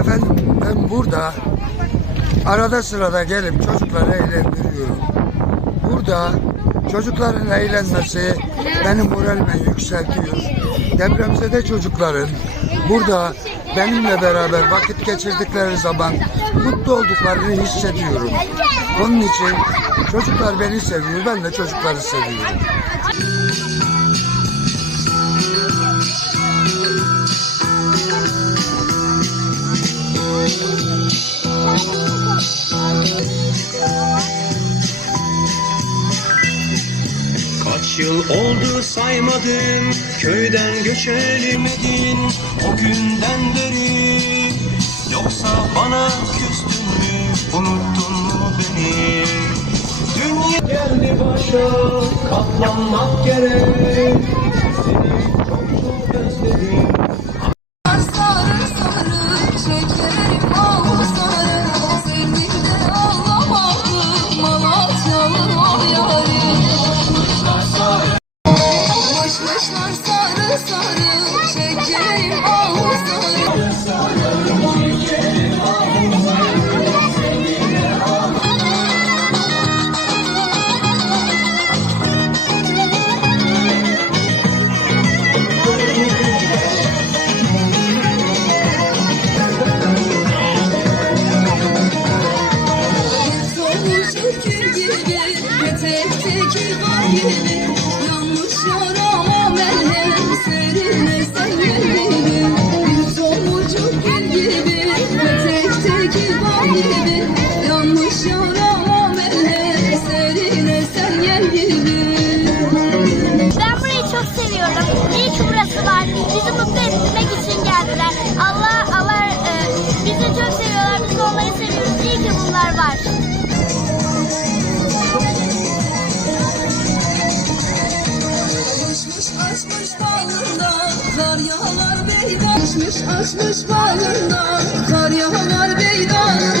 Efendim ben burada arada sırada gelip çocukları eğlendiriyorum. Burada çocukların eğlenmesi benim moralimi yükseltiyor. Depremzede çocukların burada benimle beraber vakit geçirdikleri zaman mutlu olduklarını hissediyorum. Onun için çocuklar beni seviyor, ben de çocukları seviyorum. Yıl oldu saymadım. Köyden göçelim edin O günden beri. Yoksa bana küstün mü Unuttun mu beni? Dünya geldi başa Katlanmak gerek Etekteki var gibi Yanlış yarama merhem Serine sen geldin Bir solmuş ülkü gibi Etekteki var gibi Yanlış yarama merhem Serine sen geldin Ben burayı çok seviyorum. İyi ki burası var. Bizi mutlu etmek için geldiler. Allah beydan Açmış açmış bağında Kar yağlar beydanında